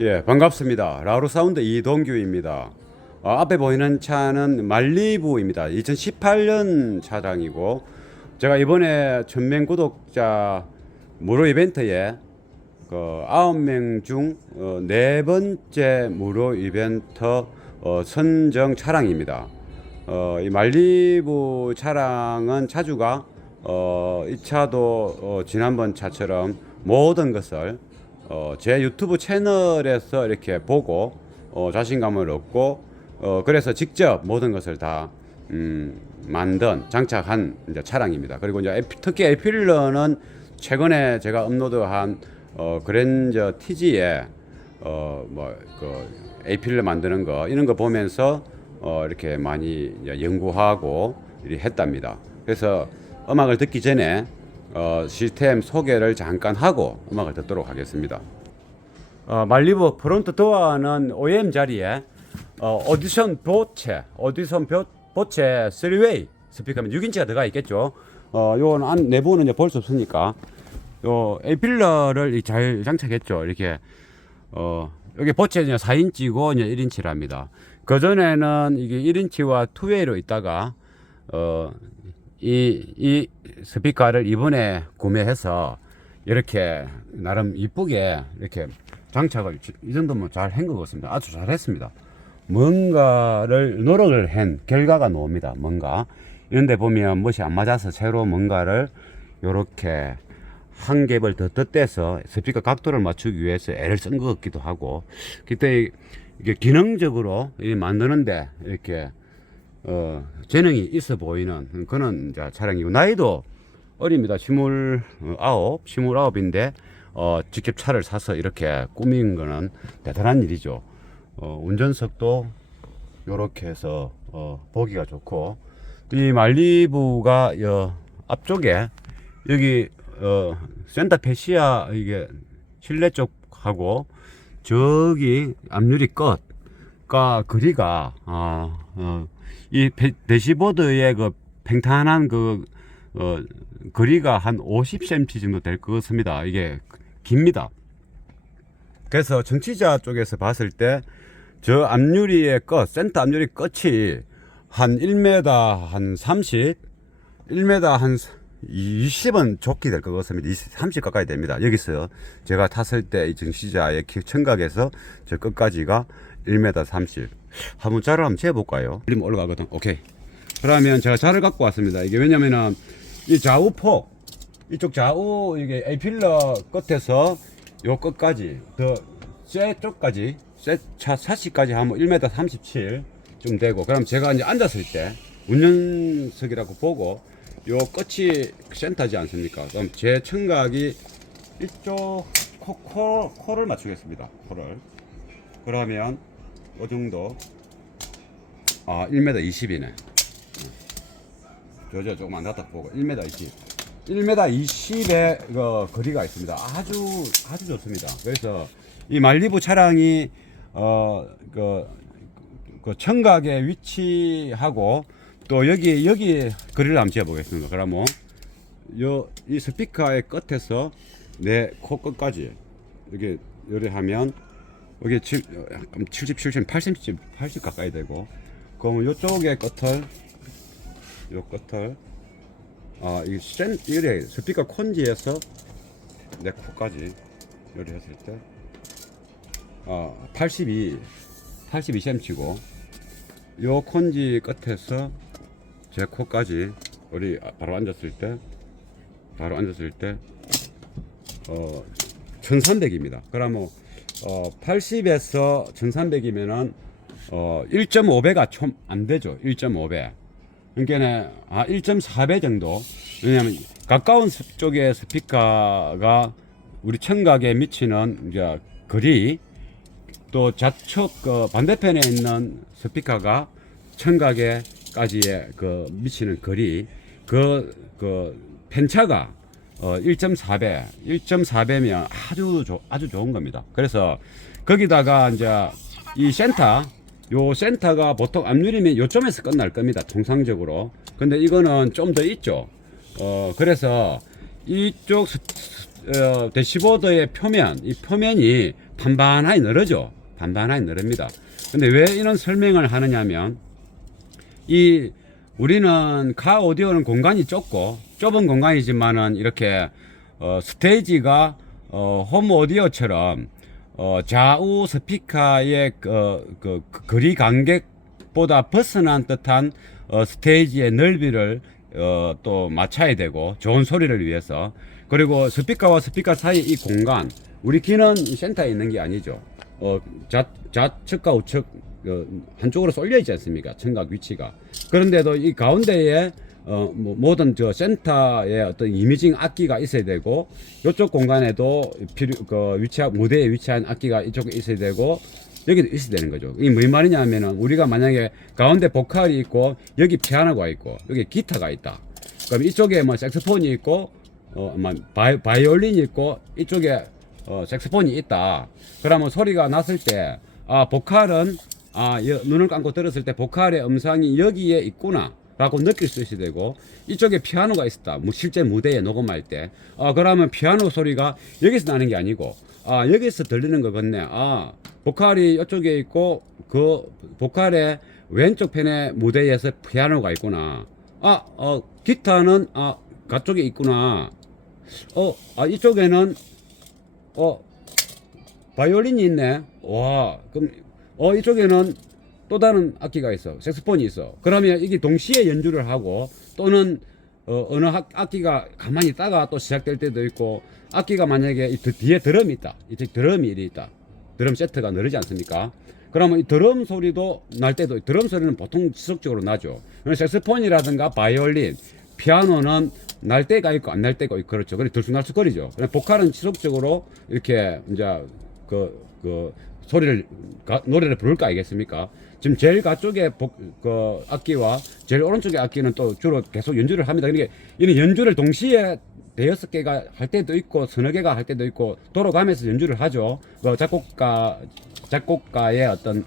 예, 반갑습니다. 라우르사운드 이동규입니다. 앞에 보이는 차는 말리부입니다. 2018년 차량이고, 제가 이번에 1000명 구독자 무료 이벤트에 그 9명 중 4번째 무료 이벤트 선정 차량입니다. 이 말리부 차량은 차주가 이 차도 지난번 차처럼 모든 것을 제 유튜브 채널에서 이렇게 보고 자신감을 얻고 그래서 직접 모든 것을 다 만든 장착한 이제 차량입니다. 그리고 이제 특히 에필러는 최근에 제가 업로드한 그랜저 TG에 뭐그 에필러 만드는 거 이런 거 보면서 이렇게 많이 이제 연구하고 이렇게 했답니다. 그래서 음악을 듣기 전에 시스템 소개를 잠깐 하고 음악을 듣도록 하겠습니다. 말리부 프론트 도어는 OEM 자리에 오디션 보체 3웨이 스피커면 6인치가 들어가 있겠죠. 요건 안 내부는 이제 볼 수 없으니까 요 에필러를 잘 장착했죠. 이렇게 여기 보체는 4인치고 이제 1인치랍니다. 그 전에는 이게 1인치와 2웨이로 있다가 이 스피커를 이번에 구매해서 이렇게 나름 이쁘게 이렇게 장착을 이 정도면 잘 한 것 같습니다. 아주 잘 했습니다. 뭔가를 노력을 한 결과가 나옵니다. 뭔가 이런데 보면 멋이 안 맞아서 새로 뭔가를 이렇게 한 겹을 더 덧대서 스피커 각도를 맞추기 위해서 애를 쓴 것 같기도 하고, 그때 이게 기능적으로 만드는데 이렇게 재능이 있어 보이는 그런 이제 차량이고, 나이도 어립니다. 29인데 직접 차를 사서 이렇게 꾸민 거는 대단한 일이죠. 운전석도 요렇게 해서 보기가 좋고, 이 말리부가 앞쪽에 여기 센터 패시아 이게 실내 쪽하고 저기 앞유리 끝과 거리가 이 대시보드의 그 팽탄한 그 거리가 한 50cm 정도 될 것 같습니다. 이게 깁니다. 그래서 정치자 쪽에서 봤을 때 저 앞유리의 끝, 센터 앞유리 끝이 한 1m 한 30, 1m 한 20은 좋게 될 것 같습니다. 30 가까이 됩니다. 여기서 제가 탔을 때 이 정치자의 청각에서 저 끝까지가 1m 30. 한번 자를 한번 재볼까요? 그리면 올라가거든. 오케이. 그러면 제가 자를 갖고 왔습니다. 이게 왜냐면은 이 좌우폭, 이쪽 좌우 이게 에필러 끝에서 요 끝까지 쇠 쪽까지 쇠차 사시까지 하면 1m 37좀 되고, 그럼 제가 이제 앉았을 때 운전석이라고 보고 요 끝이 센터지 않습니까? 그럼 제 청각이 이쪽 코를 맞추겠습니다. 코를. 그러면 이 정도 1m 20이네. 저 조금 안 갖다 보고 1m 20. 1m 20의 거리가 있습니다. 아주 좋습니다. 그래서 이 말리부 차량이 그 청각에 위치하고 또 여기 거리를 한번 재어 보겠습니다. 그러면 이 스피커의 끝에서 내 코 끝까지 이렇게 하면 여기 70, 80 가까이 되고, 그러면 요쪽의 끝을 이래 스피커 콘지에서 내 코까지 요리 했을 때 82cm고, 요 콘지 끝에서 제 코까지 우리 바로 앉았을 때 1300입니다. 그러면 80에서 1300이면은 1.5배가 좀 안 되죠. 1.5배. 그러니까 1.4배 정도. 왜냐면 가까운 쪽의 스피커가 우리 청각에 미치는 이제 거리, 또 좌측 반대편에 있는 스피커가 청각에까지의 미치는 거리, 편차가 1.4배, 1.4배면 아주 좋은 겁니다. 그래서 거기다가 이제 이 센터가 보통 앞유리면 요점에서 끝날 겁니다. 통상적으로. 근데 이거는 좀 더 있죠. 그래서 이쪽 대시보드의 표면, 이 표면이 반반하게 늘어져. 반반하게 늘습니다. 근데 왜 이런 설명을 하느냐면, 우리는 카 오디오는 공간이 좁고, 좁은 공간이지만은 이렇게, 스테이지가, 홈 오디오처럼, 좌우 스피커의 거리 간격보다 벗어난 듯한, 스테이지의 넓이를, 또 맞춰야 되고, 좋은 소리를 위해서. 그리고 스피커와 스피커 사이 이 공간, 우리 귀는 센터에 있는 게 아니죠. 좌측과 우측, 한쪽으로 쏠려 있지 않습니까? 청각 위치가. 그런데도 이 가운데에, 모든 센터에 어떤 이미징 악기가 있어야 되고, 이쪽 공간에도 무대에 위치한 악기가 이쪽에 있어야 되고, 여기도 있어야 되는 거죠. 이게 무슨 말이냐면은, 우리가 만약에 가운데 보컬이 있고, 여기 피아노가 있고, 여기 기타가 있다. 그럼 이쪽에 뭐 색소폰이 있고, 바이올린이 있고, 이쪽에, 색소폰이 있다. 그러면 소리가 났을 때, 보컬은, 눈을 감고 들었을 때 보컬의 음성이 여기에 있구나. 라고 느낄 수 있어야 되고, 이쪽에 피아노가 있었다. 실제 무대에 녹음할 때. 그러면 피아노 소리가 여기서 나는 게 아니고, 여기서 들리는 거겠네. 보컬이 이쪽에 있고, 그 보컬의 왼쪽 편의 무대에서 피아노가 있구나. 기타는, 그쪽에 있구나. 이쪽에는, 바이올린이 있네. 와, 그럼, 이쪽에는 또 다른 악기가 있어. 색소폰이 있어. 그러면 이게 동시에 연주를 하고, 또는, 어느 악기가 가만히 있다가 또 시작될 때도 있고, 악기가 만약에 뒤에 드럼이 있다. 이제 드럼이 이리 있다. 드럼 세트가 늘지 않습니까? 그러면 이 드럼 소리도 날 때도, 드럼 소리는 보통 지속적으로 나죠. 색소폰이라든가 바이올린, 피아노는 날 때가 있고 안 날 때가 있고, 그렇죠. 그래 들쑥날쑥거리죠. 보컬은 지속적으로 이렇게 이제 소리를 노래를 부를 거 아니겠습니까? 지금 제일 가쪽에 악기와 제일 오른쪽의 악기는 또 주로 계속 연주를 합니다. 그러니까 이는 연주를 동시에 대여섯 개가 할 때도 있고 서너 개가 할 때도 있고 돌아가면서 연주를 하죠. 작곡가의 어떤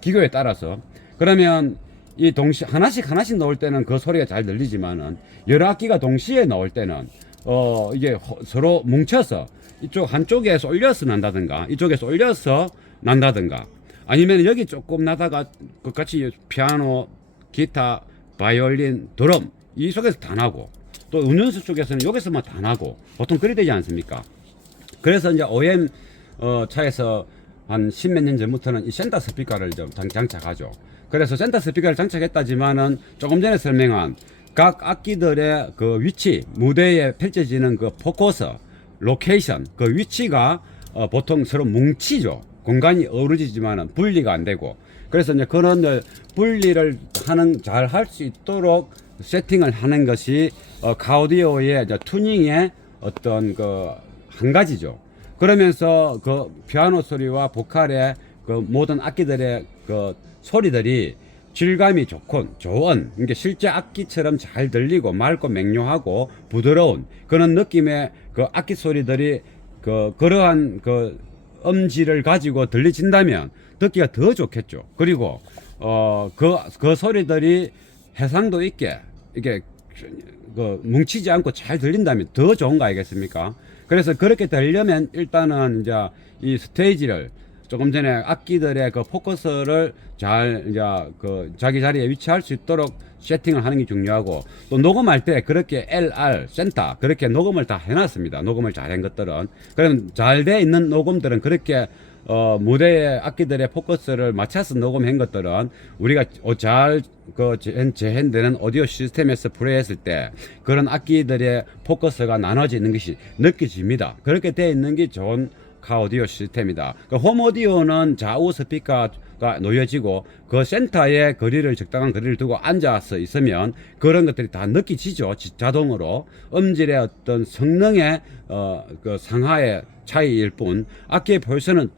기교에 따라서. 그러면 이 하나씩 나올 때는 그 소리가 잘 들리지만은 여러 악기가 동시에 나올 때는 이게 서로 뭉쳐서 이쪽 한쪽에 쏠려서 난다든가 이쪽에 쏠려서 난다든가 아니면 여기 조금 나다가 똑같이 피아노, 기타, 바이올린, 드럼 이 속에서 다 나고 또 운전수 쪽에서는 여기서만 다 나고 보통 그리 되지 않습니까? 그래서 이제 OEM 차에서 한 10몇 년 전부터는 이 센터 스피커를 좀 장착하죠. 그래서 센터 스피커를 장착했다지만은 조금 전에 설명한 각 악기들의 그 위치, 무대에 펼쳐지는 그 포커스, 로케이션, 그 위치가 보통 서로 뭉치죠. 공간이 어우러지지만은 분리가 안 되고. 그래서 이제 그런 분리를 잘 할 수 있도록 세팅을 하는 것이 카오디오의 튜닝의 어떤 한 가지죠. 그러면서 그 피아노 소리와 보컬의 그 모든 악기들의 그 소리들이 질감이 좋은, 그러니까 실제 악기처럼 잘 들리고 맑고 맹렬하고 부드러운 그런 느낌의 그 악기 소리들이 그러한 그 음질을 가지고 들리진다면 듣기가 더 좋겠죠. 그리고 그 소리들이 해상도 있게 이게 뭉치지 않고 잘 들린다면 더 좋은 거 아니겠습니까? 그래서 그렇게 되려면 일단은 이제 이 스테이지를 조금 전에 악기들의 그 포커스를 잘 이제 자기 자리에 위치할 수 있도록 세팅을 하는 게 중요하고 또 녹음할 때 그렇게 LR 센터 그렇게 녹음을 다 해놨습니다. 녹음을 잘한 것들은 그럼 잘 돼 있는 녹음들은 그렇게 무대에 악기들의 포커스를 맞춰서 녹음한 것들은 우리가 잘 재현되는 오디오 시스템에서 플레이했을 때 그런 악기들의 포커스가 나눠지는 것이 느껴집니다. 그렇게 되어 있는 게 좋은 카오디오 시스템이다. 홈 오디오는 좌우 스피커가 놓여지고 그 센터에 적당한 거리를 두고 앉아서 있으면 그런 것들이 다 느껴지죠. 자동으로 음질의 어떤 성능의 그 상하의 차이일 뿐 악기의 볼선은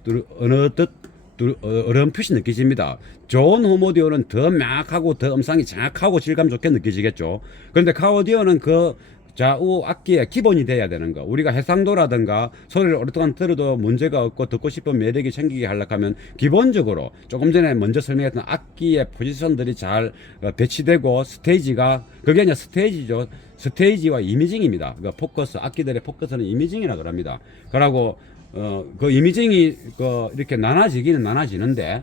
어렴풋이 느껴집니다. 좋은 홈 오디오는 더 명확하고 더 음성이 정확하고 질감 좋게 느껴지겠죠. 그런데 카오디오는 그 좌우 악기의 기본이 돼야 되는 거. 우리가 해상도라든가 소리를 오랫동안 들어도 문제가 없고 듣고 싶은 매력이 생기게 하려고 하면 기본적으로 조금 전에 먼저 설명했던 악기의 포지션들이 잘 배치되고 스테이지가 그게 이제 스테이지죠. 스테이지와 이미징입니다. 그 포커스, 악기들의 포커스는 이미징이라 그럽니다. 그러고 그 이미징이 이렇게 나눠지기는 나눠지는데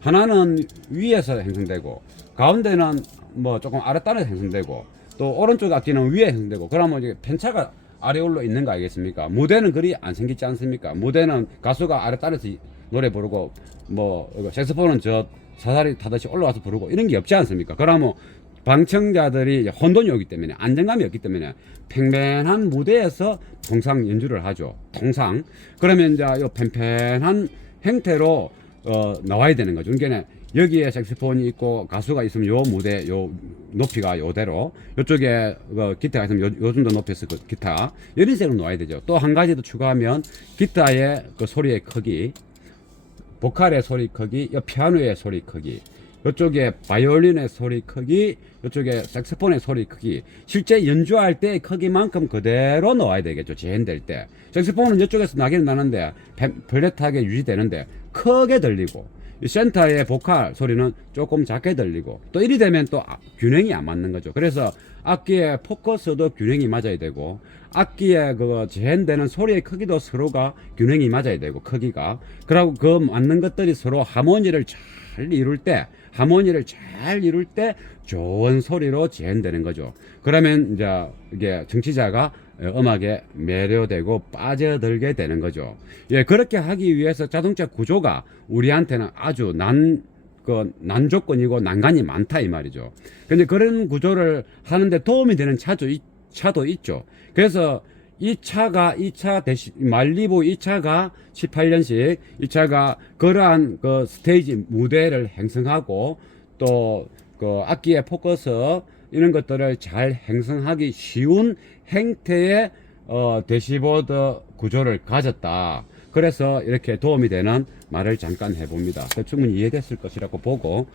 하나는 위에서 형성되고 가운데는 뭐 조금 아랫단에서 형성되고 또 오른쪽 악기는 위에 형성되고 그러면 이제 편차가 아래올로 있는 거 알겠습니까? 무대는 그리 안 생기지 않습니까? 무대는 가수가 아랫단에서 노래 부르고 뭐 색소폰은 저 사다리 타듯이 올라와서 부르고 이런 게 없지 않습니까? 그러면 방청자들이 혼돈이 오기 때문에 안정감이 없기 때문에 평면한 무대에서 통상 연주를 하죠. 통상. 그러면 이제 요 팽팽한 형태로 나와야 되는 거죠. 그러니까 여기에 색소폰이 있고 가수가 있으면 요 무대 요 높이가 요대로 요쪽에 기타가 있으면 요 정도 높이에서 그 기타 이런 식으로 놓아야 되죠. 또 한 가지 더 추가하면 기타의 그 소리의 크기, 보컬의 소리 크기, 요 피아노의 소리 크기, 요쪽에 바이올린의 소리 크기, 요쪽에 색소폰의 소리 크기, 실제 연주할 때의 크기만큼 그대로 넣어야 되겠죠. 재현될 때 색소폰은 이쪽에서 나기는 나는데 플랫하게 유지되는데 크게 들리고 센터의 보컬 소리는 조금 작게 들리고 또 이리 되면 또 균형이 안 맞는 거죠. 그래서 악기의 포커스도 균형이 맞아야 되고 악기의 그 재현되는 소리의 크기도 서로가 균형이 맞아야 되고 크기가 그리고 그 맞는 것들이 서로 하모니를 잘 이룰 때 좋은 소리로 재현되는 거죠. 그러면 이제 이게 청취자가 음악에 매료되고 빠져들게 되는 거죠. 예, 그렇게 하기 위해서 자동차 구조가 우리한테는 아주 난 조건이고 난관이 많다 이 말이죠. 근데 그런 구조를 하는데 도움이 되는 차도 있죠. 그래서 이 차가 말리부 이 차가 18년식 이 차가 그러한 그 스테이지 무대를 형성하고 또 그 악기의 포커스 이런 것들을 잘 형성하기 쉬운 형태의 대시보드 구조를 가졌다. 그래서 이렇게 도움이 되는 말을 잠깐 해봅니다. 충분히 이해됐을 것이라고 보고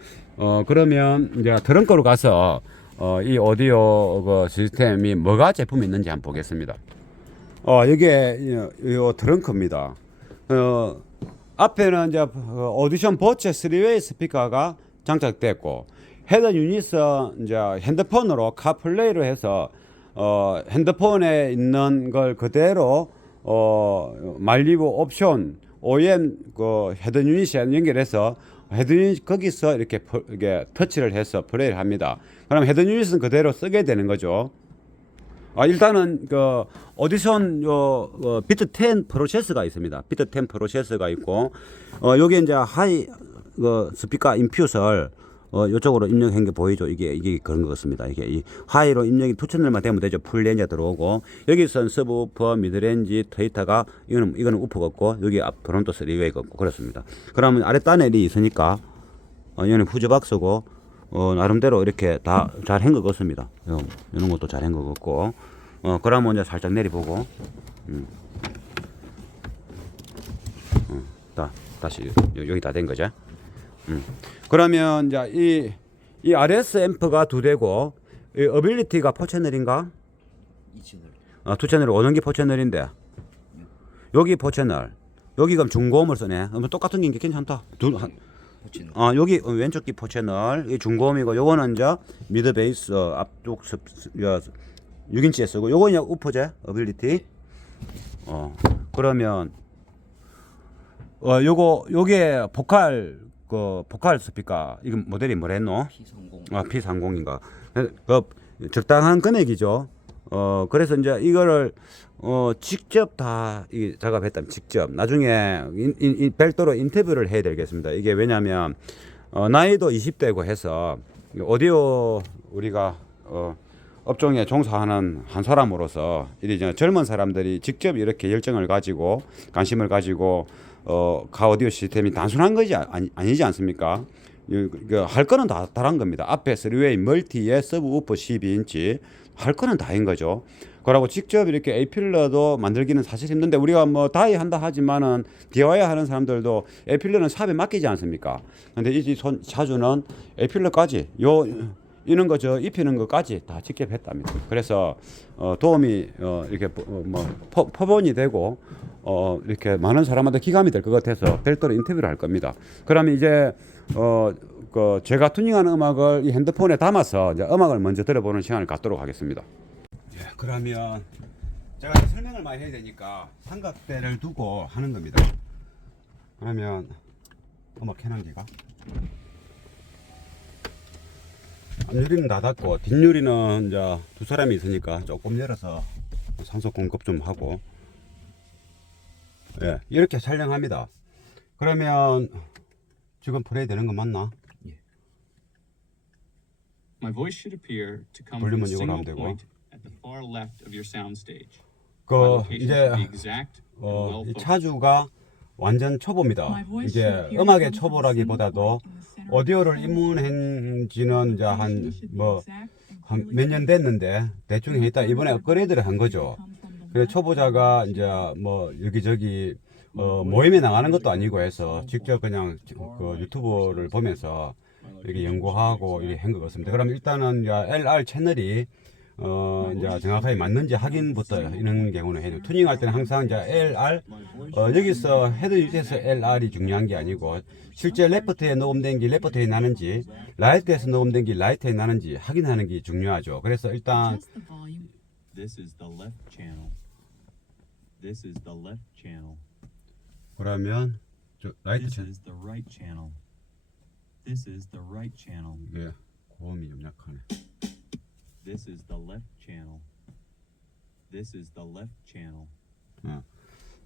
그러면 이제 트렁크로 가서 이 오디오 그 시스템이 뭐가 제품이 있는지 한번 보겠습니다. 이게 요 트렁크입니다. 앞에는 이제 오디션 보체 3웨이 스피커가 장착됐고 헤드 유닛은 이제 핸드폰으로 카플레이로 해서 핸드폰에 있는 걸 그대로 말리부 옵션 OEM 그 헤드 유닛에 연결해서 헤드 유닛 거기서 이렇게 터치를 해서 플레이를 합니다. 그럼 헤드 유닛은 그대로 쓰게 되는 거죠. 일단은 그 오디션 비트 10 프로세서가 있습니다. 비트 10 프로세서가 있고 여기 이제 하이 그 스피커 인퓨서를 이쪽으로 입력한 게 보이죠? 이게 그런 것 같습니다. 이게 이 하이로 입력이 2채널만 되면 되죠. 풀 렌즈가 들어오고 여기선 서브우퍼, 미드렌지, 트위터가 이거는 우퍼 같고 여기 앞 프론트 3웨이 같고 그렇습니다. 그러면 아랫단에 있으니까 이거는 후즈박스고 나름대로 이렇게 다 잘 한 것 같습니다. 이런 것도 잘 한 것 같고 그러면 이제 살짝 내려보고 다시 여기 다 된 거죠. 그러면 이제 이 RS 앰프가 2대고 이 어빌리티가 4채널인가? 2채널. 2채널 5전기 4채널인데 여기 4채널 여기 그럼 중고음을 쓰네. 똑같은 게 괜찮다. 여기 왼쪽 기 4채널 이 중고음이고 요거는 이제 미드 베이스 앞쪽 6인치에 쓰고 요거 그냥 우퍼제 어빌리티. 그러면 요게 보컬 스피커 이거 모델이 뭐랬노? P30. P30인가? 그 적당한 금액이죠. 그래서 이제 이거를 직접 다 작업했다면 직접 나중에 별도로 인터뷰를 해야 되겠습니다. 이게 왜냐면 나이도 20대고 해서 오디오 우리가 업종에 종사하는 한 사람으로서 젊은 사람들이 직접 이렇게 열정을 가지고 관심을 가지고 가오디오 시스템이 단순한 것이 아니지 않습니까? 할 거는 다 다른 겁니다. 앞에 3웨이 멀티에 서브우퍼 12인치 할 거는 다인 거죠. 그러고 직접 이렇게 A필러도 만들기는 사실 힘든데 우리가 뭐 다이 한다 하지만은 DIY 하는 사람들도 A필러는 삽에 맡기지 않습니까? 근데 이 차주는 A필러까지 요 이런 거 저 입히는 것까지 다 직접 했답니다. 그래서 도움이 이렇게 포본이 되고 이렇게 많은 사람한테 기감이 될 것 같아서 별도로 인터뷰를 할 겁니다. 그러면 이제 제가 튜닝하는 음악을 이 핸드폰에 담아서 이제 음악을 먼저 들어보는 시간을 갖도록 하겠습니다. 예, 그러면 제가 설명을 많이 해야 되니까 삼각대를 두고 하는 겁니다. 그러면 음악 켜놓기가 앞유리는 닫았고 뒷유리는 이제 두 사람이 있으니까 조금 열어서 산소 공급 좀 하고, 예, 이렇게 촬영합니다. 그러면 지금 플레이 되는 거 맞나? My voice should appear to come from a 볼륨은 이걸 하면 single 되고, point at the far left of your soundstage. My 그 location 이제 should be exact and well 이 focused. 차주가 완전 초보입니다. 이제 음악의 초보라기보다도 오디오를 입문한지는 이제 한 몇 년 됐는데 대충 했다 이번에 업그레이드를 한 거죠. 그래서 초보자가 이제 뭐 여기저기 모임에 나가는 것도 아니고 해서 직접 그냥 그 유튜브를 보면서 이렇게 연구하고 이렇게 한 것 같습니다. 그럼 일단은 이제 LR 채널이 이제 정확하게 맞는지 확인부터 이런 경우는 해요. 튜닝할 때는 항상 이제 LR 여기서 헤드 유지에서 LR이 중요한 게 아니고 실제 레프트에 녹음된 게 레프트에 나는지 라이트에서 녹음된 게 라이트에 나는지 확인하는 게 중요하죠. 그래서 일단 This is the left channel. This is the left channel. 그러면 라이트 This 채널 is the right channel. This is the right channel. 이게 고음이 좀 약하네. This is the left channel. This is the left channel.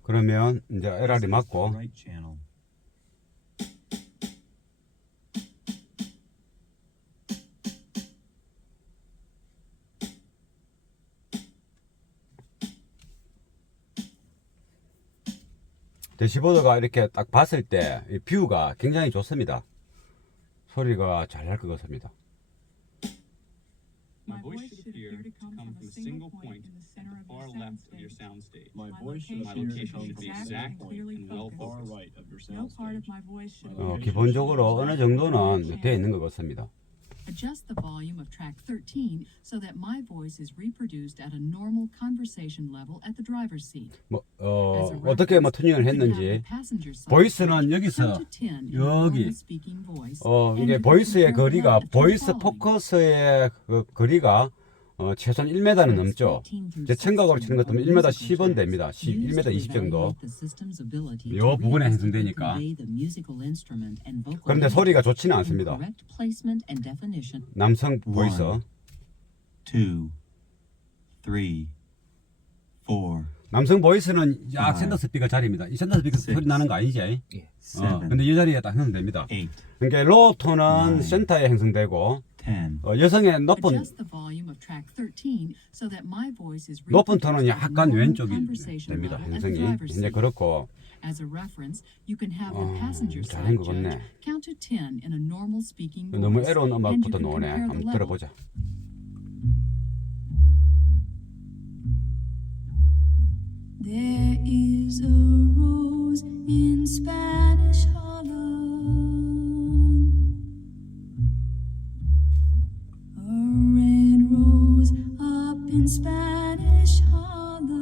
그러면 이제 LR이 This is the 맞고 right channel. 대시보드가 이렇게 딱 봤을 때 이 뷰가 굉장히 좋습니다. 소리가 잘 날 것 같습니다. My voice should appear to come from a single point at the far left of your soundstage. My voice should My appear to location come should from be a exact single point and well far focused. right of your No part of soundstage. my voice should 기본적으로 어느 정도는 되어 있는 것 같습니다. adjust the volume of track 13 so that my voice is reproduced at a normal conversation level at the driver's seat. As a 어떻게 reference, 튜닝을 you can have 했는지 the passenger side 보이스는 count 여기서 to 10 in 여기 normal speaking voice, 이게 and 보이스의 compare 거리가 that to the 보이스 following. 포커스의 그 거리가 최소한 1m는 넘죠. 제 청각으로 치는 것도 1m 10은 됩니다. 1m 20 정도. 요 부분에 형성되니까. 그런데 소리가 좋지는 않습니다. 남성 보이스. 2, 3, 4. 남성 보이스는 약 센터 스피커 자리입니다. 이 센터 스피커 소리 나는 거 아니지? 근데 이 자리에 딱 형성됩니다. 8, 그러니까 로우 톤은 센터에 형성되고 10. 여성의 높은 Adjust the volume of track 13 so that my voice is 높은 reproduced 톤은 at a 약간 normal 왼쪽이 conversation 됩니다. level at the 형성이 driver's 이제 seat. 그렇고 As a reference, you can have the passenger 잘한 side 것 judge 같네. count to 10 in a normal speaking voice. 너무 애로운 and you 음악부터 can 나오네. compare the 한번 level. 들어보자. There is a rose in Spanish Harlem, a red rose up in Spanish Harlem.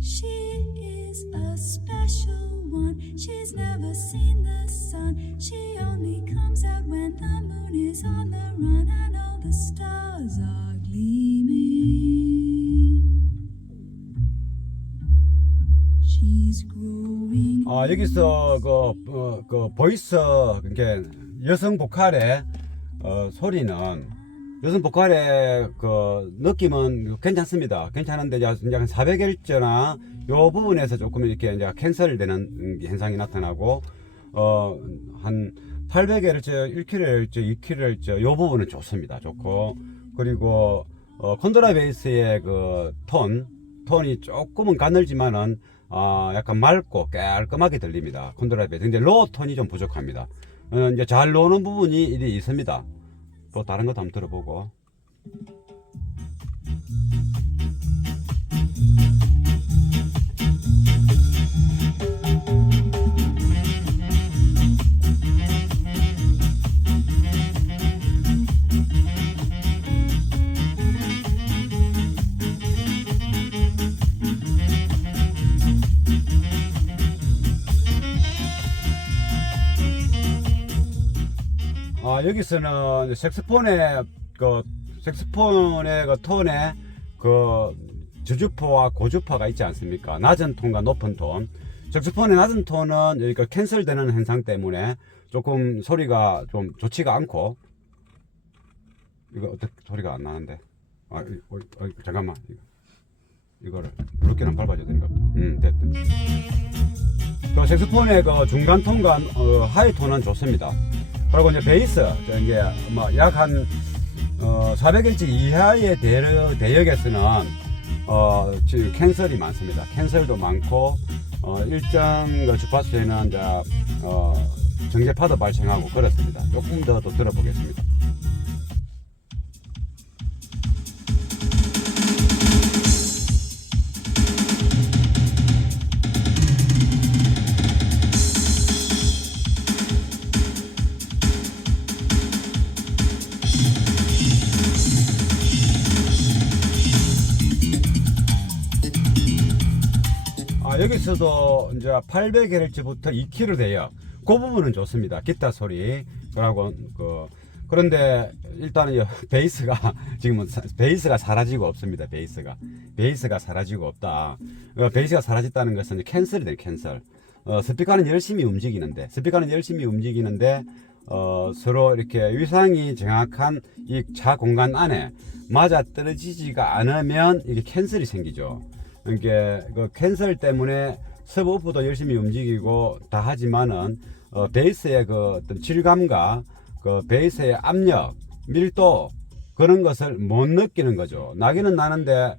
She is a special one, she's never seen the sun. She only comes out when the moon is on the run and all the stars are gleaming. She's growing. 여기서 그 보이스 그러니까 여성 보컬의 소리는 여성 보컬의 그 느낌은 괜찮습니다. 괜찮은데 이제 한 400Hz나 요 부분에서 조금 이렇게 이제 캔슬되는 현상이 나타나고 한 800Hz, 1kHz, 2kHz 요 부분은 좋습니다. 좋고 그리고 콘드라 베이스의 그 톤이 조금은 가늘지만은 약간 맑고 깔끔하게 들립니다. 콘드라 베이스. 근데 로우 톤이 좀 부족합니다. 이제 잘 노는 부분이 일이 있습니다. 또 다른 것도 한번 들어보고. 여기서는 색소폰의 그 톤에 그 저주파와 고주파가 있지 않습니까? 낮은 톤과 높은 톤. 색소폰의 낮은 톤은 여기가 캔슬되는 현상 때문에 조금 소리가 좀 좋지가 않고, 이거 어떻게 소리가 안 나는데? 잠깐만. 이거를 블루키는 밟아줘야 되는 것 같아. 됐다. 그 색소폰의 그 중간 톤과 하이 톤은 좋습니다. 그리고 이제 베이스, 이게 뭐 약 한 400Hz 이하의 대역에서는 지금 캔슬이 많습니다. 캔슬도 많고 일정 그 주파수에는 이제 정제파도 발생하고 그렇습니다. 조금 더 들어보겠습니다. 여기서도 이제 800Hz부터 2kHz 돼요. 그 부분은 좋습니다. 기타 소리. 그런데 일단은 베이스가 지금은 베이스가 사라지고 없습니다. 베이스가 사라지고 없다. 베이스가 사라졌다는 것은 캔슬이 돼요. 캔슬. 스피커는 열심히 움직이는데 서로 이렇게 위상이 정확한 이 차 공간 안에 맞아 떨어지지가 않으면 이게 캔슬이 생기죠. 그러니까 그 캔슬 때문에 서브우프도 열심히 움직이고 다 하지만은 베이스의 그 어떤 질감과 그 베이스의 압력, 밀도 그런 것을 못 느끼는 거죠. 나기는 나는데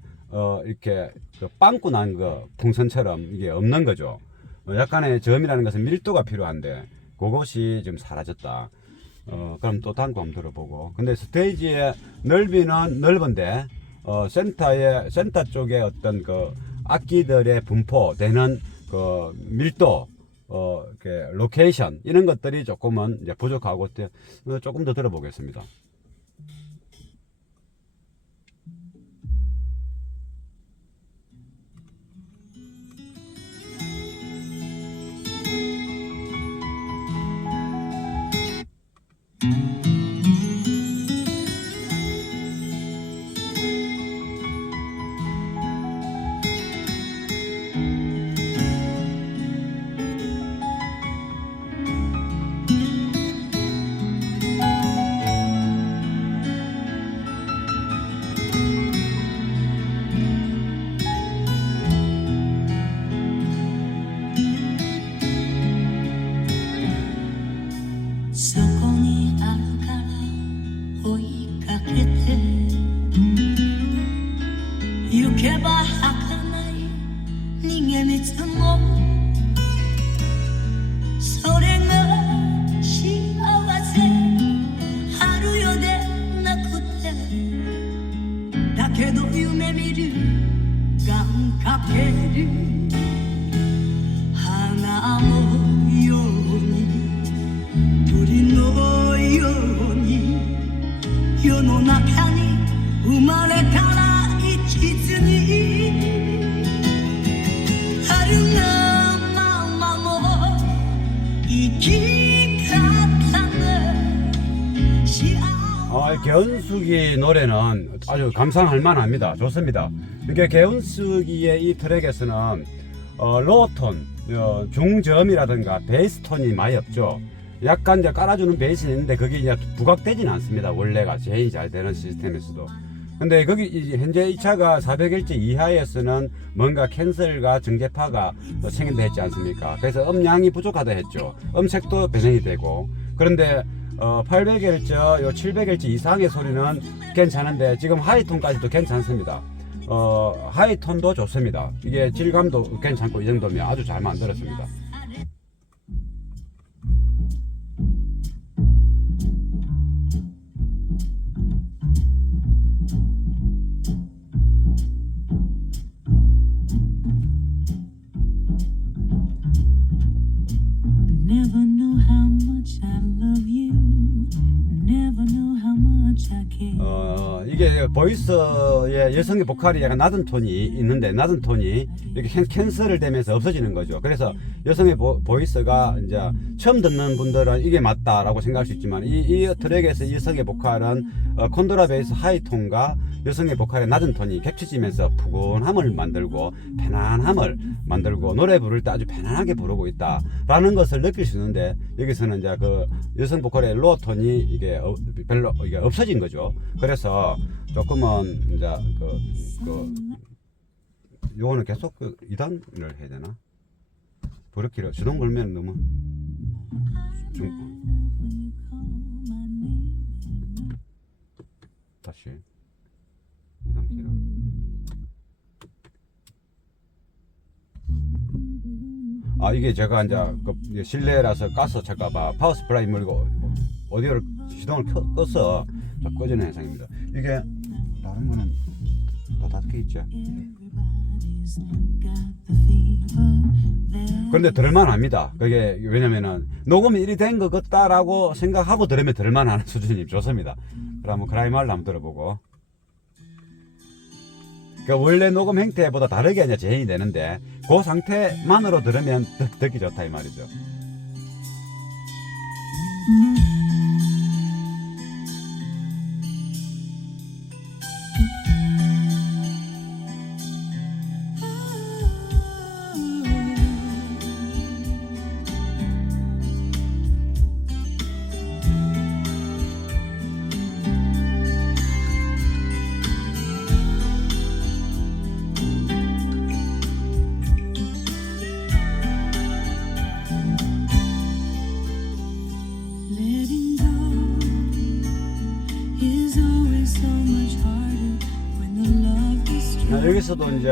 이렇게 그 빵꾸 난 거 풍선처럼 이게 없는 거죠. 약간의 점이라는 것은 밀도가 필요한데 그것이 좀 사라졌다. 그럼 또 다음 거 한번 들어보고. 근데 스테이지의 넓이는 넓은데 센터 쪽에 어떤 그 악기들의 분포되는 그 밀도, 이렇게 로케이션 이런 것들이 조금은 이제 부족하고 조금 더 들어보겠습니다. 개운수기 노래는 아주 감상할 만합니다. 좋습니다. 이게 개운수기의 이 트랙에서는 로톤, 중저음이라든가 베이스톤이 많이 없죠. 약간 이제 깔아주는 베이스는 있는데 그게 이제 부각되지는 않습니다. 원래가 제일 잘 되는 시스템에서도. 근데 거기 현재 이 차가 400Hz 이하에서는 뭔가 캔슬과 정제파가 생긴다 했지 않습니까? 그래서 음량이 부족하다 했죠. 음색도 변형이 되고. 그런데 800Hz, 700Hz 이상의 소리는 괜찮은데 지금 하이톤까지도 괜찮습니다. 하이톤도 좋습니다. 이게 질감도 괜찮고 이 정도면 아주 잘 만들었습니다. Never know how much I love you. Never know how much I care. 이게 보이스의 여성의 보컬이 약간 낮은 톤이 있는데 낮은 톤이 이렇게 캔슬을 되면서 없어지는 거죠. 그래서 여성의 보이스가 이제 처음 듣는 분들은 이게 맞다라고 생각할 수 있지만 이 트랙에서 여성의 보컬은 콘드라 베이스 하이톤과 여성의 보컬의 낮은 톤이 겹쳐지면서 푸근함을 만들고 편안함을 만들고 노래 부를 때 아주 편안하게 부르고 있다라는 것을 느낄 수 있는데 여기서는 이제 그 여성 보컬의 로어 톤이 이게 별로 이게 없어진 거죠. 그래서 조금은 이제 요거는 계속 2단을 해야 되나? 버럭키를 주동 걸면 너무 다시 2단 키로. 아 이게 제가 이제 그 실내라서 가스 찰까봐 파워 스프라이 물고 오디오를 시동을 껐어. 자, 꺼지는 현상입니다. 이게 다른 거는 다 닫혀 있죠. 그런데 들을만합니다. 그게 왜냐면은 녹음이 이리 된 것 같다라고 생각하고 들으면 들을만한 수준이 좋습니다. 그러면 크라이말로 한번 들어보고. 그 원래 녹음 형태보다 다르게 이제 재현이 되는데 그 상태만으로 들으면 듣기 좋다 이 말이죠. Letting go is always so much harder when the love is strong. 여기서도 이제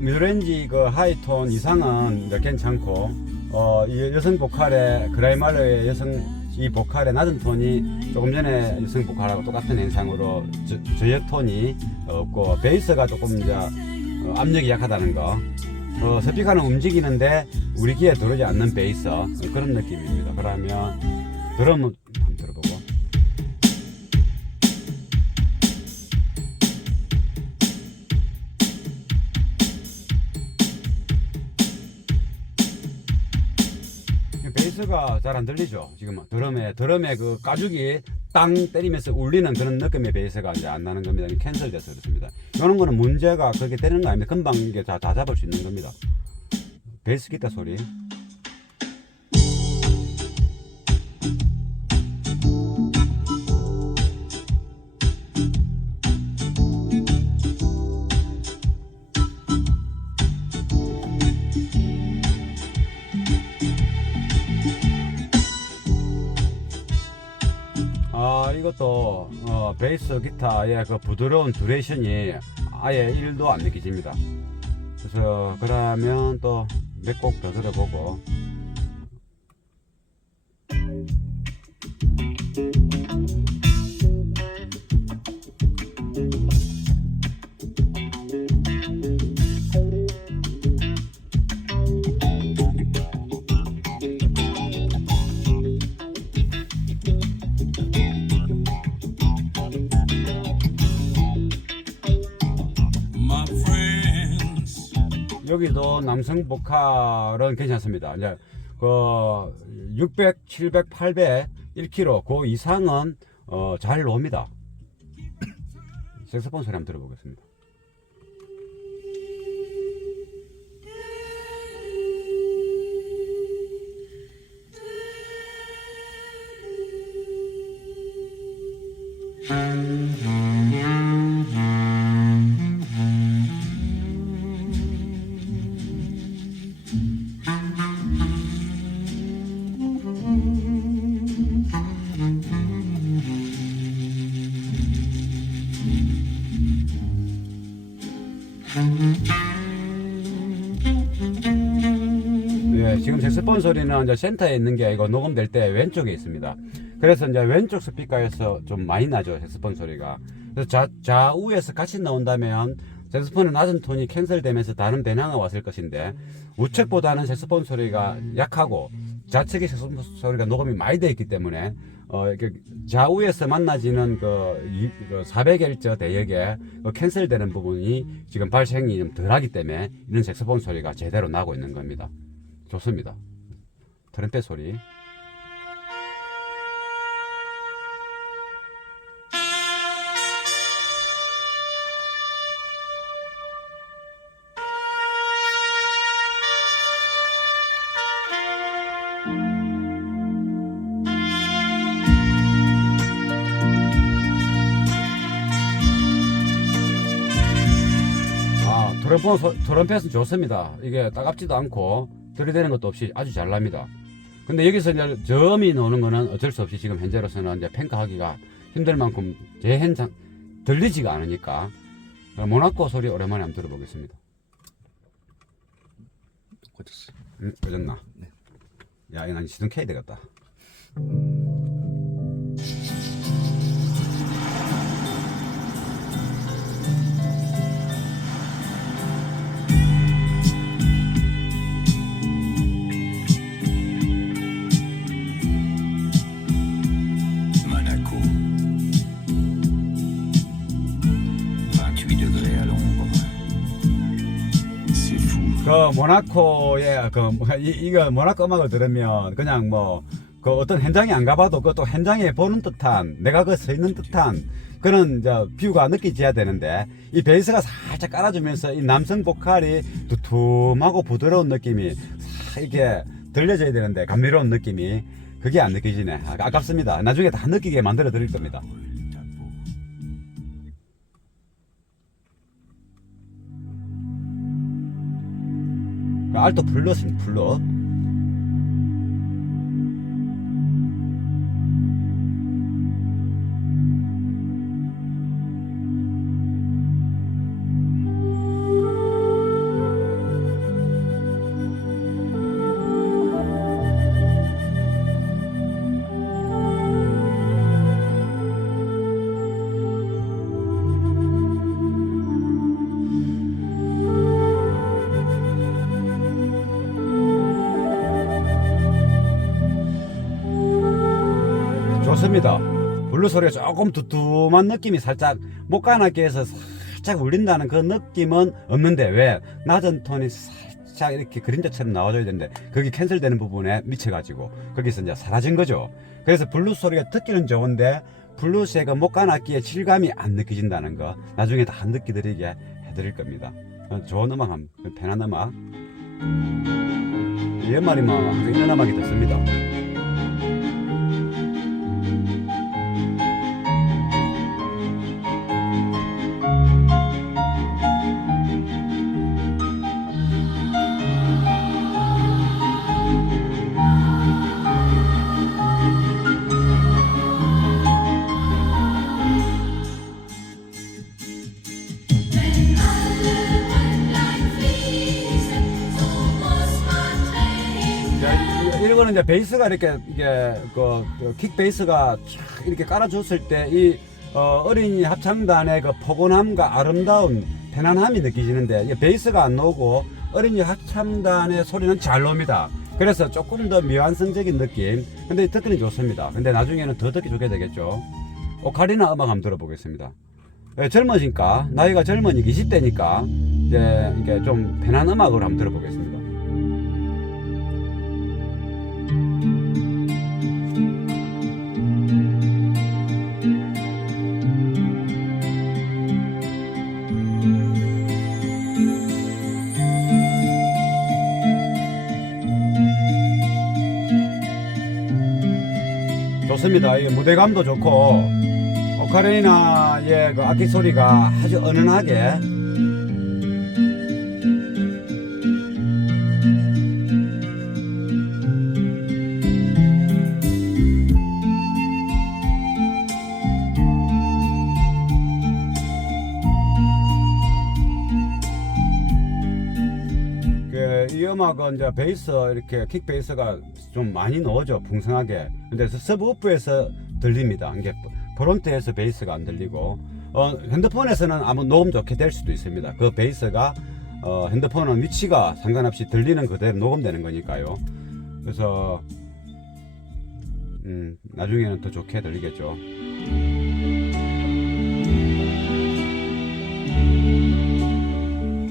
미드레인지 그 하이톤 이상은 이제 괜찮고 이 여성 보컬의 그라이마르의 여성 이 보컬의 낮은 톤이 조금 전에 여성 보컬하고 똑같은 현상으로 저역 톤이 없고 베이스가 조금 이제 압력이 약하다는 거. 스피커는 움직이는데 우리 귀에 들어오지 않는 베이스 그런 느낌입니다. 그러면 드럼은 한번 들어보고. 베이스가 잘 안 들리죠. 지금 드럼에 그 가죽이 땅 때리면서 울리는 그런 느낌의 베이스가 이제 안 나는 겁니다. 캔슬돼서 그렇습니다. 이런 거는 문제가 그렇게 되는 거 아닙니다. 금방 이게 다 잡을 수 있는 겁니다. 베이스 기타 소리. 이것도 베이스 기타의 그 부드러운 듀레이션이 아예 1도 안 느껴집니다. 그래서 그러면 또 몇 곡 더 들어보고. 여기도 남성 보컬은 괜찮습니다. 이제 그 600, 700, 800, 1kg 그 이상은 잘 나옵니다. 색소폰 소리 한번 들어보겠습니다. 예, 지금 색소폰 소리는 이제 센터에 있는 게 아니고 녹음될 때 왼쪽에 있습니다. 그래서 이제 왼쪽 스피커에서 좀 많이 나죠, 색소폰 소리가. 그래서 좌우에서 같이 나온다면 색소폰의 낮은 톤이 캔슬되면서 다른 변화가 왔을 것인데 우측보다는 색소폰 소리가 약하고 좌측의 색소폰 소리가 녹음이 많이 되어 있기 때문에 이렇게 좌우에서 만나지는 그 400Hz 대역에 캔슬되는 부분이 지금 발생이 좀 덜하기 때문에 이런 색소폰 소리가 제대로 나고 있는 겁니다. 좋습니다. 트럼펫 소리. 트럼펫은 좋습니다. 이게 따갑지도 않고 들이대는 것도 없이 아주 잘 납니다. 근데 여기서 이제 저음이 나오는 거는 어쩔 수 없이 지금 현재로서는 이제 평가하기가 힘들 만큼 제 현장 들리지가 않으니까 모나코 소리 오랜만에 한번 들어보겠습니다. 꺼졌어. 꺼졌나? 네. 야, 이거 난 시동 켜야 되겠다. Monaco. 28 degrés à l'ombre. C'est fou. 그 모나코의 이거 모나코 음악을 들으면 그냥 뭐 그 어떤 현장에 안 가봐도 그 또 현장에 보는 듯한 내가 그 서 있는 듯한 그런 뷰가 느껴져야 되는데 이 베이스가 살짝 깔아주면서 이 남성 보컬이 두툼하고 부드러운 느낌이 싹 이게 들려져야 되는데 감미로운 느낌이 그게 안 느껴지네. 아깝습니다. 나중에 다 느끼게 만들어 드릴 겁니다. 알토 플러스입니다. 플러. 좋습니다. 블루 소리가 조금 두툼한 느낌이 살짝 목가나게 해서 살짝 울린다는 그 느낌은 없는데 왜 낮은 톤이 살짝 이렇게 그림자처럼 나와줘야 되는데 그게 캔슬되는 부분에 미쳐가지고 거기서 이제 사라진 거죠. 그래서 블루 소리가 듣기는 좋은데 블루스의 그 목가나기의 질감이 안 느껴진다는 거 나중에 다 느끼드리게 해드릴 겁니다. 좋은 음악, 편한 음악. 이 연말이면 항상 이런 음악이 듣습니다. 이거는 이제 베이스가 이렇게 킥 베이스가 쫙 이렇게 깔아줬을 때 이 어린이 합창단의 그 포근함과 아름다운 편안함이 느껴지는데 이 베이스가 안 나오고 어린이 합창단의 소리는 잘 나옵니다. 그래서 조금 더 미완성적인 느낌. 근데 듣기는 좋습니다. 근데 나중에는 더 듣기 좋게 되겠죠. 오카리나 음악 한번 들어보겠습니다. 젊으니까 나이가 젊으니까 20대니까 이제 이게 좀 편한 음악으로 한번 들어보겠습니다. 좋습니다. 이 무대감도 좋고 오카리나의 그 악기 소리가 아주 은은하게 이 음악은 이제 베이스 이렇게 킥 베이스가 좀 많이 넣어져 풍성하게. 근데 서브우프에서 들립니다. 이게 프론트에서 베이스가 안 들리고 핸드폰에서는 아마 녹음 좋게 될 수도 있습니다. 그 베이스가 핸드폰은 위치가 상관없이 들리는 그대로 녹음되는 거니까요. 그래서 나중에는 더 좋게 들리겠죠.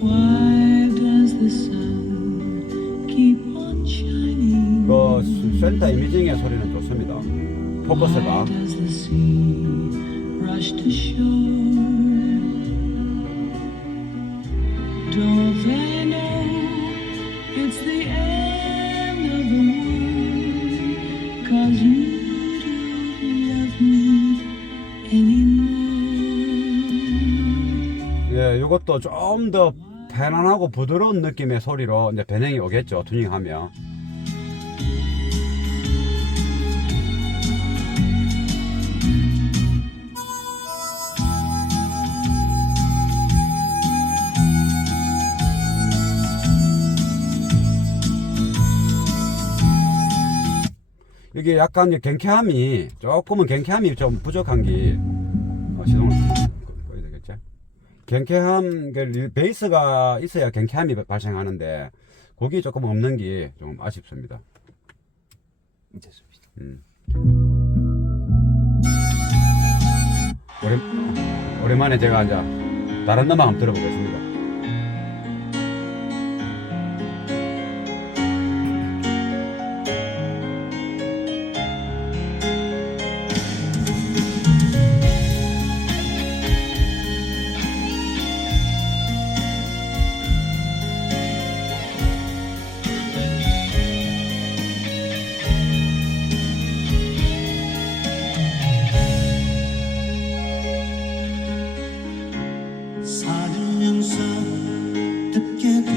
Why does the sun keep on shining? 그 센터 이미징의 소리는 좋습니다. 포커스가. Why does the sea rush to shore? Don't they know it's the end of the world? 'Cause you don't love me anymore. 예, 이것도 좀 더 편안하고 부드러운 느낌의 소리로 이제 변형이 오겠죠. 튜닝하면. 이게 약간 이제 조금은 경쾌함이 좀 부족한 게, 시동을 꺼야 되겠지? 경쾌함, 베이스가 있어야 경쾌함이 발생하는데, 그게 조금 없는 게 좀 아쉽습니다. 오랜만에 제가 이제 다른 음악 한번 들어보겠습니다. 살면서 듣게 될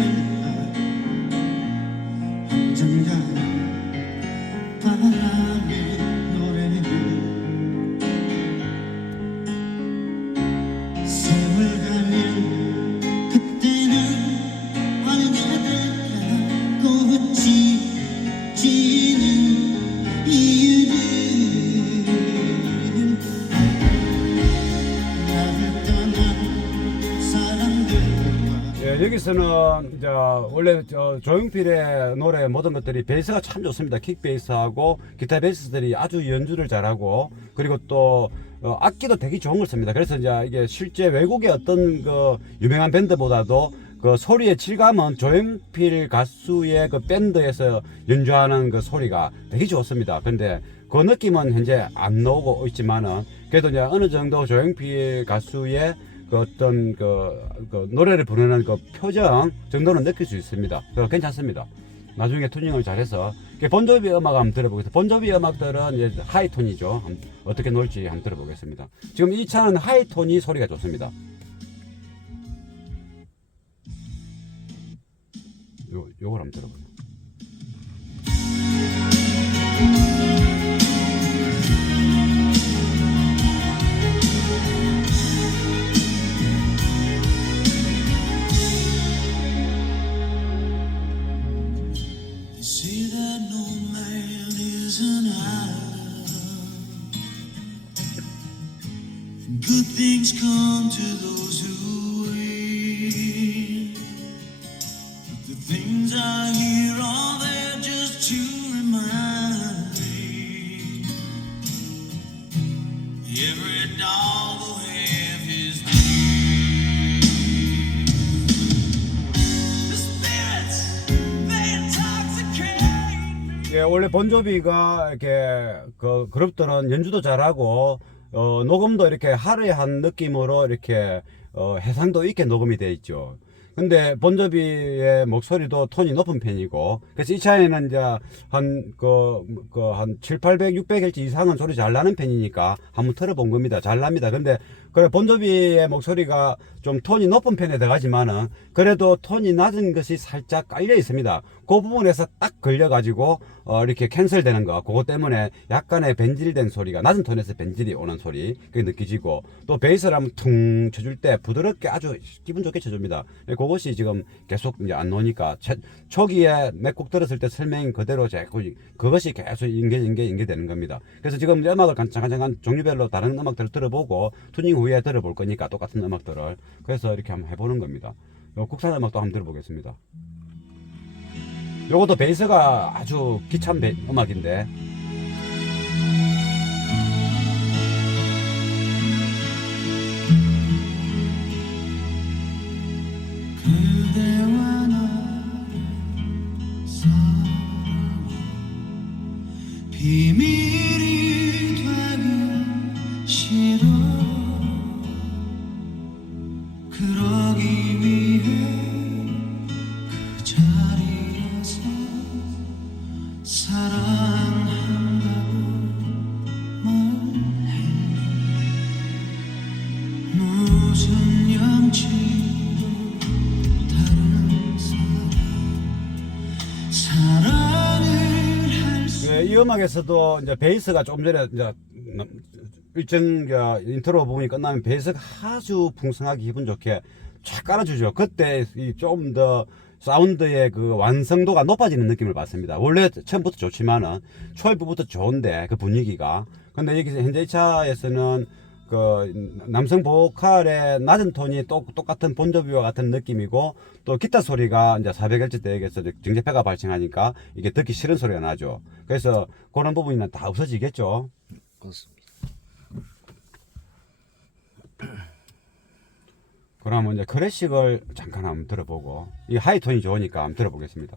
언젠가 바람의 노래를 세월 가면 그때는 알게 될까 꽃이 지는 이유를 나를 떠난 사람들과 예, 여기서는 이제 원래 조용필의 노래 모든 것들이 베이스가 참 좋습니다. 킥 베이스하고 기타 베이스들이 아주 연주를 잘하고, 그리고 또 악기도 되게 좋은 걸 씁니다. 그래서 이제 이게 실제 외국의 어떤 그 유명한 밴드보다도 그 소리의 질감은 조용필 가수의 그 밴드에서 연주하는 그 소리가 되게 좋습니다. 근데 그 느낌은 현재 안 나오고 있지만은, 그래도 이제 어느 정도 조용필 가수의 그 어떤 그 노래를 부르는 그 표정 정도는 느낄 수 있습니다. 그래서 괜찮습니다. 나중에 튜닝을 잘해서 본조비 음악 한번 들어보겠습니다. 본조비 음악들은 이제 하이톤이죠. 어떻게 놀지 한번 들어보겠습니다. 지금 이 차는 하이톤이 소리가 좋습니다. 요걸 한번 들어보세요. You say that no man is an island, and good things come to those who wait. But the things I hear are there just to remind me every dog will have his day. The spirits, they intoxicate me. 예, 원래 본조비가 이렇게 그 그룹들은 연주도 잘하고 녹음도 이렇게 화려한 느낌으로 이렇게 해상도 있게 녹음이 돼 있죠. 근데 본조비의 목소리도 톤이 높은 편이고, 그래서 이 차에는 이제 한 7, 800, 600Hz 이상은 소리 잘 나는 편이니까 한번 틀어본 겁니다. 잘 납니다. 근데 그래 본조비의 목소리가 좀 톤이 높은 편에 들어가지만은 그래도 톤이 낮은 것이 살짝 깔려 있습니다. 그 부분에서 딱 걸려가지고 이렇게 캔슬되는 거, 그거 때문에 약간의 변질된 소리가, 낮은 톤에서 변질이 오는 소리 그게 느껴지고, 또 베이스를 한번 퉁 쳐줄 때 부드럽게 아주 기분 좋게 쳐줍니다. 그것이 지금 계속 이제 안 나오니까 초기에 몇 곡 들었을 때 설명 그대로 그것이 계속 인계되는 겁니다. 그래서 지금 음악을 잠깐 종류별로 다른 음악들을 들어보고 튜닝 후에 들어볼 거니까 똑같은 음악들을, 그래서 이렇게 한번 해보는 겁니다. 국산 음악도 한번 들어보겠습니다. 요것도 베이스가 아주 기찬 음악인데, 비밀이 되기 싫어 그러기 위해 그 자리에서 사랑한다고 말해 무슨 양치로 다른 사랑을 할 수 이 음악에서도 이제 베이스가 조금 전에 이제 일정 인트로 부분이 끝나면 베이스가 아주 풍성하게 기분 좋게 쫙 깔아주죠. 그때 좀 더 사운드의 그 완성도가 높아지는 느낌을 받습니다. 원래 처음부터 좋지만은 초반부터 좋은데 그 분위기가. 근데 여기서 현재 2차에서는 그 남성 보컬의 낮은 톤이 똑같은 본조비와 같은 느낌이고 또 기타 소리가 이제 400Hz 대역에서 정제폐가 발생하니까 이게 듣기 싫은 소리가 나죠. 그래서 그런 부분은 다 없어지겠죠. 그렇습니다. 그러면 이제 클래식을 잠깐 한번 들어보고 이 하이톤이 좋으니까 한번 들어보겠습니다.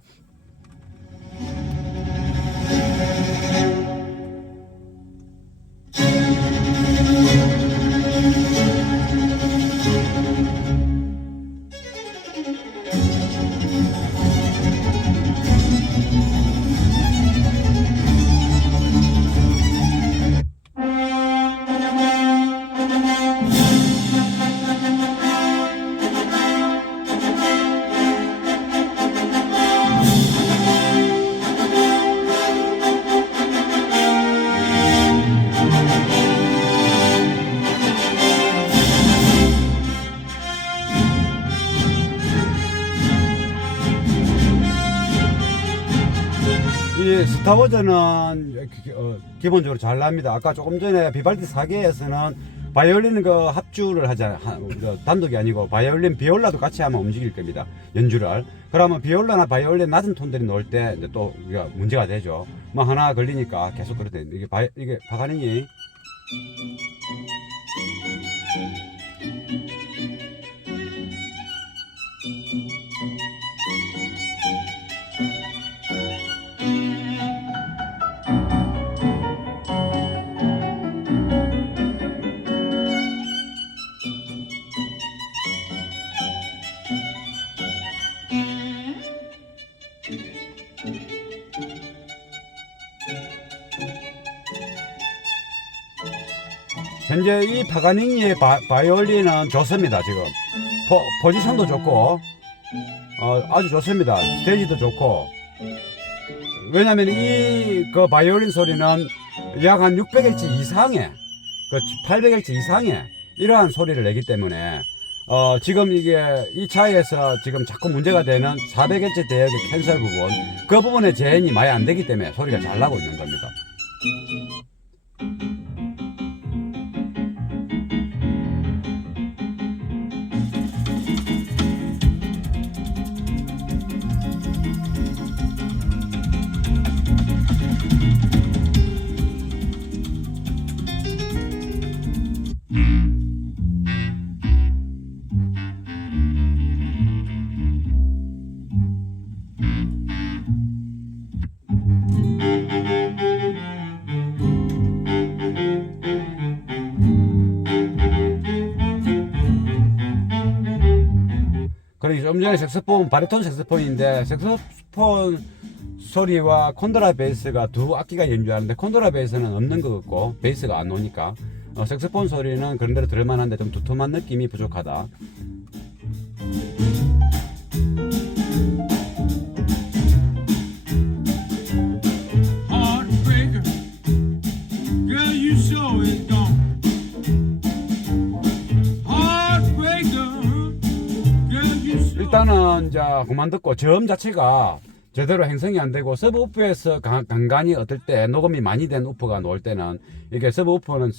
이 스타워즈는 기본적으로 잘 납니다. 아까 조금 전에 비발디 4기에서는 바이올린 그 합주를 하잖아요. 단독이 아니고 바이올린 비올라도 같이 하면 움직일 겁니다. 연주를. 그러면 비올라나 바이올린 낮은 톤들이 나올 때 이제 또 문제가 되죠. 뭐 하나 걸리니까 계속 그렇대. 이게 파가니니 현재 이 파가니니의 바이올린은 좋습니다. 지금 포지션도 좋고 아주 좋습니다. 스테이지도 좋고. 왜냐면 이 그 바이올린 소리는 약 한 600Hz 이상의 그 800Hz 이상의 이러한 소리를 내기 때문에 지금 이게 이 차에서 지금 자꾸 문제가 되는 400Hz 대역의 캔슬 부분, 그 부분에 제한이 많이 안 되기 때문에 소리가 잘 나고 있는 겁니다. 그리고 좀 전에 색소폰, 바리톤 색소폰인데 색소폰 소리와 콘드라 베이스가 두 악기가 연주하는데 콘드라 베이스는 없는 것 같고 베이스가 안 오니까 색소폰 소리는 그런 대로 들을만한데 좀 두툼한 느낌이 부족하다. heartbreaker. Girl, you show it gone. Heartbreaker. Girl, you show 일단은 이제 그만 듣고 저음 자체가 제대로 행성이 안 되고 서브우프에서 간간히 어떨 때 녹음이 많이 된 우프가 나올 때는 이게 서브우프는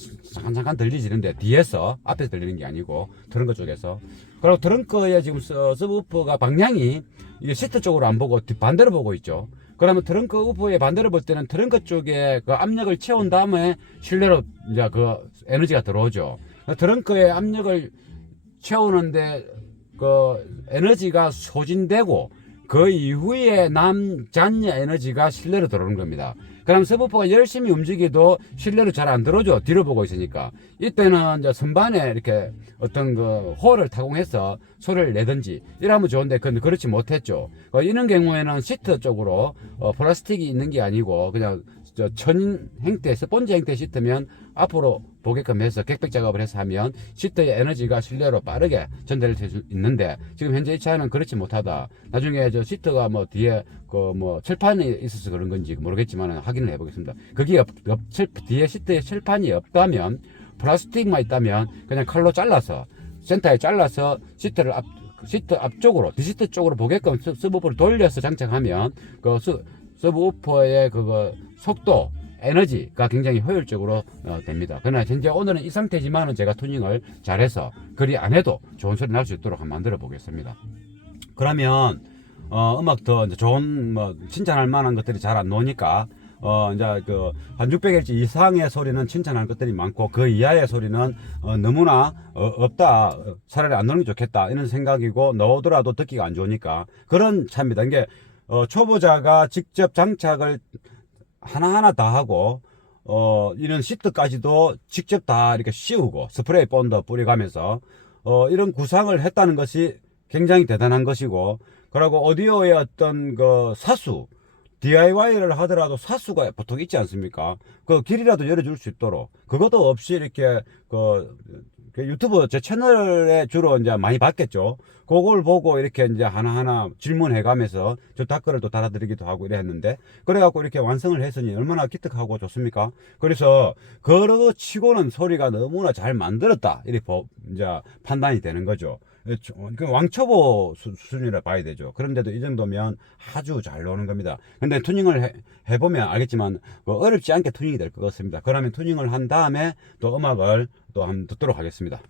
잠깐 들리지는데 뒤에서 앞에서 들리는 게 아니고 트렁크 쪽에서. 그리고 트렁크에 지금 서브우프가 방향이 이게 시트 쪽으로 안 보고 반대로 보고 있죠. 그러면 트렁크 우프의 반대로 볼 때는 트렁크 쪽에 그 압력을 채운 다음에 실내로 이제 그 에너지가 들어오죠. 트렁크의 압력을 채우는데 그 에너지가 소진되고 그 이후에 잔여 에너지가 실내로 들어오는 겁니다. 그럼 서브우퍼가 열심히 움직여도 실내로 잘 안 들어오죠. 뒤로 보고 있으니까. 이때는 이제 선반에 이렇게 어떤 그 홀을 타공해서 소리를 내든지 이러면 좋은데 근데 그렇지 못했죠. 이런 경우에는 시트 쪽으로 플라스틱이 있는 게 아니고 그냥 천 형태, 스펀지 형태 시트면 앞으로 보게끔 해서 객백 작업을 해서 하면 시트의 에너지가 실내로 빠르게 전달될 수 있는데 지금 현재 이 차는 그렇지 못하다. 나중에 저 시트가 뭐 뒤에 그 뭐 철판이 있어서 그런 건지 모르겠지만 확인을 해보겠습니다. 그게 뒤에 시트에 철판이 없다면 플라스틱만 있다면 그냥 칼로 잘라서 센터에 잘라서 시트 앞쪽으로 뒷시트 쪽으로 보게끔 서브우퍼를 돌려서 장착하면 그 서브우퍼의 그거 속도 에너지가 굉장히 효율적으로 됩니다. 그러나 현재 오늘은 이 상태지만은 제가 투닝을 잘해서 그리 안 해도 좋은 소리 날 수 있도록 한번 만들어 보겠습니다. 그러면 음악 더 이제 좋은 뭐 칭찬할 만한 것들이 잘 안 나오니까 이제 그 한 600Hz 이상의 소리는 칭찬할 것들이 많고 그 이하의 소리는 너무나 없다. 차라리 안 넣는 게 좋겠다 이런 생각이고 넣어더라도 듣기가 안 좋으니까 그런 차입니다. 이게 초보자가 직접 장착을 하나하나 다 하고 이런 시트까지도 직접 다 이렇게 씌우고 스프레이 본드 뿌려가면서 이런 구상을 했다는 것이 굉장히 대단한 것이고 그리고 오디오의 어떤 그 사수 DIY를 하더라도 사수가 보통 있지 않습니까? 그 길이라도 열어줄 수 있도록 그것도 없이 이렇게 그 유튜브 제 채널에 주로 이제 많이 봤겠죠. 그걸 보고 이렇게 이제 하나하나 질문해 가면서 저 댓글을 또 달아드리기도 하고 이래 했는데 그래갖고 이렇게 완성을 했으니 얼마나 기특하고 좋습니까? 그래서 그거 치고는 소리가 너무나 잘 만들었다. 이렇게 이제 판단이 되는 거죠. 왕초보 수준이라 봐야 되죠. 그런데도 이 정도면 아주 잘 나오는 겁니다. 근데 투닝을 해보면 알겠지만 어렵지 않게 투닝이 될 것 같습니다. 그러면 투닝을 한 다음에 또 음악을 또 한번 듣도록 하겠습니다.